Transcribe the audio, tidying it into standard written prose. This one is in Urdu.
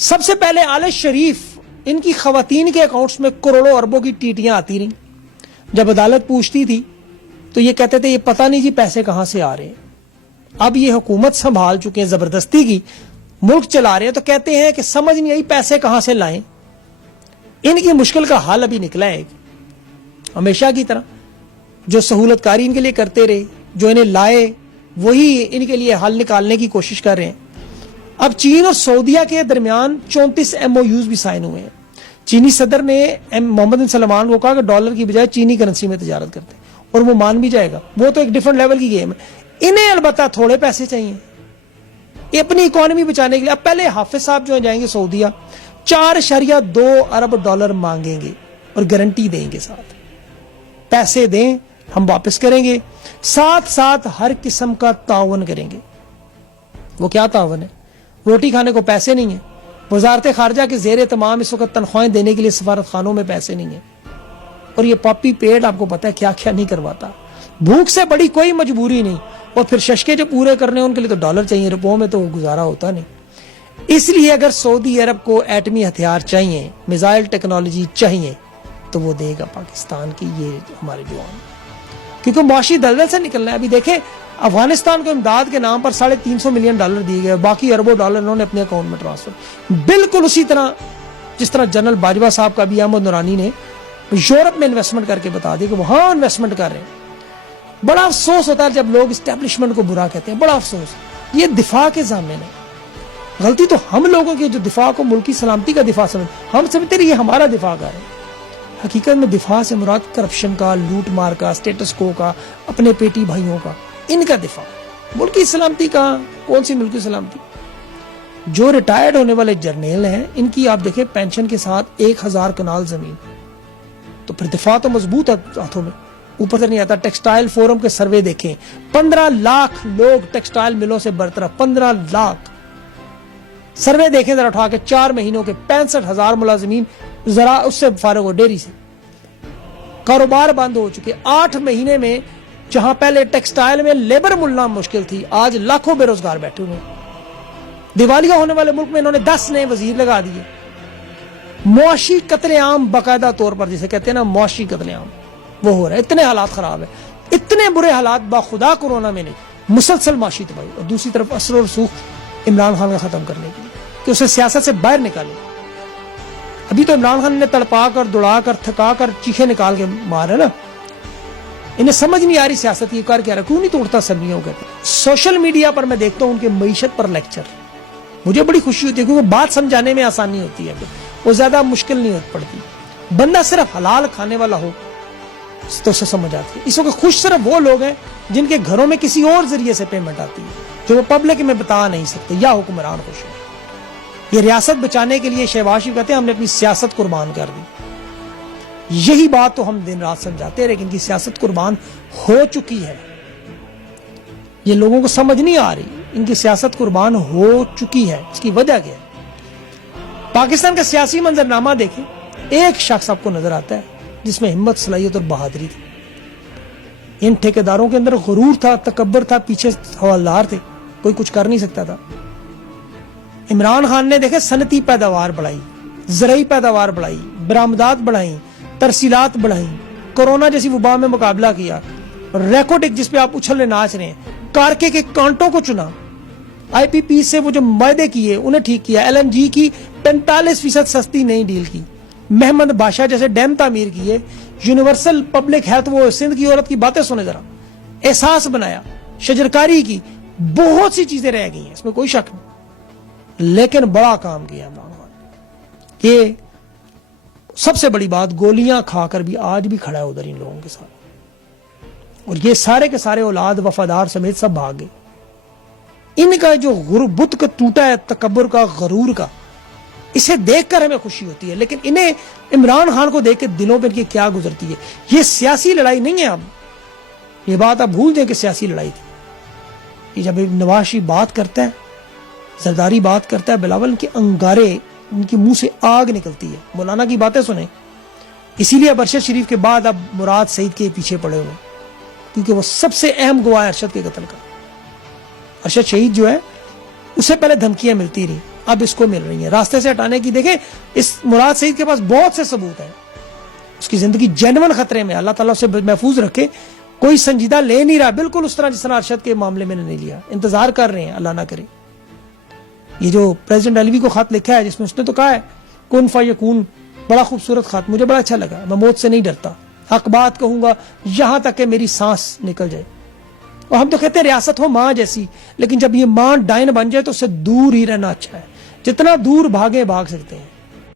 سب سے پہلے آل شریف ان کی خواتین کے اکاؤنٹس میں کروڑوں اربوں کی ٹیٹیاں آتی رہیں. جب عدالت پوچھتی تھی تو یہ کہتے تھے یہ پتہ نہیں جی پیسے کہاں سے آ رہے ہیں. اب یہ حکومت سنبھال چکے ہیں, زبردستی کی ملک چلا رہے ہیں, تو کہتے ہیں کہ سمجھ نہیں آئی پیسے کہاں سے لائیں. ان کی مشکل کا حل ابھی نکلا ہے. ہمیشہ کی طرح جو سہولت کاری ان کے لیے کرتے رہے, جو انہیں لائے وہی ان کے لیے حل نکالنے کی کوشش کر رہے ہیں. اب چین اور سعودیہ کے درمیان 34 MOUs بھی سائن ہوئے ہیں. چینی صدر نے محمد بن سلمان کو کہا کہ ڈالر کی بجائے چینی کرنسی میں تجارت کرتے ہیں, اور وہ مان بھی جائے گا. وہ تو ایک ڈیفرنٹ لیول کی گیم ہے. انہیں البتہ تھوڑے پیسے چاہیے یہ اپنی اکانومی بچانے کے لیے. اب پہلے حافظ صاحب جو جائیں گے سعودیہ, 4.2 ارب ڈالر مانگیں گے اور گارنٹی دیں گے, ساتھ پیسے دیں ہم واپس کریں گے, ساتھ ساتھ ہر قسم کا تعاون کریں گے. وہ کیا تعاون ہے؟ روٹی کھانے کو پیسے نہیں ہیں, وزارت خارجہ کے زیر تمام اس وقت تنخواہیں دینے کے لیے سفارت خانوں میں پیسے نہیں ہیں, اور یہ پاپی پیٹ آپ کو پتا ہے کیا کیا نہیں کرواتا. بھوک سے بڑی کوئی مجبوری نہیں, اور پھر ششکے جو پورے کرنے ان کے لیے تو ڈالر چاہیے, روپوں میں تو گزارا ہوتا نہیں. اس لیے اگر سعودی عرب کو ایٹمی ہتھیار چاہیے, میزائل ٹیکنالوجی چاہیے, تو وہ دے گا پاکستان کی یہ ہمارے جوان, کیونکہ معاشی دلدل سے نکلنا ہے. ابھی دیکھیں افغانستان کو امداد کے نام پر $350 ملین دیے گئے, باقی اربوں ڈالر انہوں نے اپنے اکاؤنٹ میں ٹرانسفر. بالکل اسی طرح جس طرح جنرل باجوہ صاحب کا بھی احمد نورانی نے یورپ میں انویسٹمنٹ کر کے بتا دیا کہ وہاں انویسٹمنٹ کر رہے ہیں. بڑا افسوس ہوتا ہے جب لوگ اسٹیبلشمنٹ کو برا کہتے ہیں, بڑا افسوس. یہ دفاع کے ضامن ہے. غلطی تو ہم لوگوں کی, جو دفاع کو ملکی سلامتی کا دفاع سمجھ, ہم سمجھتے ہیں یہ ہمارا دفاع کر رہے ہیں. حقیقت میں دفاع سے مراد کرپشن کا, لوٹ مار کا, اسٹیٹس کو کا, اپنے پیٹی بھائیوں کا, ان کا دفاع. ملکی سلامتی کا کون سی ملکی سلامتی؟ جو ریٹائرڈ ہونے والے جرنیل ہیں ان کی آپ دیکھیں پینشن کے ساتھ 1000 کنال زمین, تو پھر دفاع تو مضبوط ہے ہاتھوں میں. اوپر سے نہیں آتا. ٹیکسٹائل فورم کے سروے دیکھیں, 15 لاکھ لوگ ٹیکسٹائل ملوں سے برطرف, 15 لاکھ. سروے دیکھیں ذرا اٹھا کے, 4 مہینوں کے 65,000 ملازمین ذرا اس سے فارغ ہو, ڈیری سے کاروبار بند ہو چکے. 8 مہینے میں جہاں پہلے ٹیکسٹائل میں لیبر ملنا مشکل تھی, آج لاکھوں بے روزگار بیٹھے ہوئے. دیوالیہ ہونے والے ملک میں انہوں نے 10 نئے وزیر لگا دیے. معاشی قتل عام باقاعدہ طور پر, جسے کہتے ہیں نا معاشی قتل عام, وہ ہو رہا ہے. اتنے حالات خراب ہیں, اتنے برے حالات باخدا کورونا میں نہیں, مسلسل معاشی تباہی. اور دوسری طرف اثر و رسوخ عمران خان کا ختم کرنے کے لیے کہ اسے سیاست سے باہر نکالے. ابھی تو عمران خان نے تڑپا کر, دوڑا کر, تھکا کر چیخے نکال کے مارا نا. انہیں سمجھ نہیں آ رہی سیاست یہ کر کیا رہا, کیوں نہیں توڑتا اسمبلیوں کے. سوشل میڈیا پر میں دیکھتا ہوں ان کے معیشت پر لیکچر, مجھے بڑی خوشی ہوتی ہے کیونکہ بات سمجھانے میں آسانی ہوتی ہے, وہ زیادہ مشکل نہیں پڑتی. بندہ صرف حلال کھانے والا ہو تو اسے سمجھ آتی ہے. اس وقت خوش صرف وہ لوگ ہیں جن کے گھروں میں کسی اور ذریعے سے پیمنٹ آتی ہے, جو وہ پبلک میں بتا نہیں سکتے, یا حکمران خوش ہو. یہ ریاست بچانے کے لیے شہباز شریف کہتے ہیں ہم نے اپنی سیاست قربان کر دی. یہی بات تو ہم دن رات سمجھاتے ہیں, لیکن ان کی سیاست قربان ہو چکی ہے. یہ لوگوں کو سمجھ نہیں آ رہی, ان کی سیاست قربان ہو چکی ہے. اس کی وجہ کیا ہے؟ پاکستان کا سیاسی منظرنامہ دیکھیں, ایک شخص آپ کو نظر آتا ہے جس میں ہمت, صلاحیت اور بہادری تھی. ان ٹھیکیداروں کے اندر غرور تھا, تکبر تھا, پیچھے حوالدار تھے, کوئی کچھ کر نہیں سکتا تھا. عمران خان نے دیکھے صنعتی پیداوار بڑھائی, زرعی پیداوار بڑھائی, برآمدات بڑھائیں, ترسیلات بڑھائیں, کورونا جیسی وبا میں مقابلہ کیا, ریکوٹک جس پہ آپ اچھلنے ناچ رہے ہیں, کارکے کے کانٹوں کو چنا, IPP سے وہ جو معاہدے کیے انہیں ٹھیک کیا, LNG کی 45% سستی نئی ڈیل کی, محمد بادشاہ جیسے ڈیم تعمیر کیے, یونیورسل پبلک ہیلتھ, وہ سندھ کی عورت کی باتیں سنے ذرا, احساس بنایا, شجرکاری کی, بہت سی چیزیں رہ گئی ہیں, اس میں کوئی شک نہیں. لیکن بڑا کام کیا عمران خان. یہ سب سے بڑی بات, گولیاں کھا کر بھی آج بھی کھڑا ہے ادھر ان لوگوں کے ساتھ, اور یہ سارے کے سارے اولاد وفادار سمیت سب بھاگ گئے. ان کا جو بت کا ٹوٹا ہے, تکبر کا, غرور کا, اسے دیکھ کر ہمیں خوشی ہوتی ہے, لیکن انہیں عمران خان کو دیکھ کے دلوں پہ ان کی کیا گزرتی ہے. یہ سیاسی لڑائی نہیں ہے. اب یہ بات آپ بھول جائیں کہ سیاسی لڑائی تھی. یہ جب نواز شریف بات کرتا ہے, زرداری بات کرتا ہے, بلاول ان کے انگارے, ان کے منہ سے آگ نکلتی ہے. مولانا کی باتیں سنیں. اسی لیے اب ارشد شریف کے بعد اب مراد سعید کے پیچھے پڑے ہوئے, کیونکہ وہ سب سے اہم گواہ ہے ارشد کے قتل کا. ارشد شہید جو ہے اسے پہلے دھمکیاں ملتی رہی, اب اس کو مل رہی ہیں راستے سے ہٹانے کی. دیکھیں اس مراد سعید کے پاس بہت سے ثبوت ہیں, اس کی زندگی جینون خطرے میں, اللہ تعالیٰ اسے محفوظ رکھے. کوئی سنجیدہ لے نہیں رہا, بالکل اس طرح جس طرح ارشد کے معاملے میں نے نہیں لیا, انتظار کر رہے ہیں, اللہ نہ کرے. یہ جو پریزیڈنٹ علوی کو خط لکھا ہے جس میں اس نے تو کہا ہے کن فیکون, بڑا خوبصورت خط, مجھے بڑا اچھا لگا. میں موت سے نہیں ڈرتا, حق بات کہوں گا یہاں تک کہ میری سانس نکل جائے. اور ہم تو کہتے ہیں ریاست ہو ماں جیسی, لیکن جب یہ ماں ڈائن بن جائے تو اس سے دور ہی رہنا اچھا ہے. جتنا دور بھاگے بھاگ سکتے ہیں.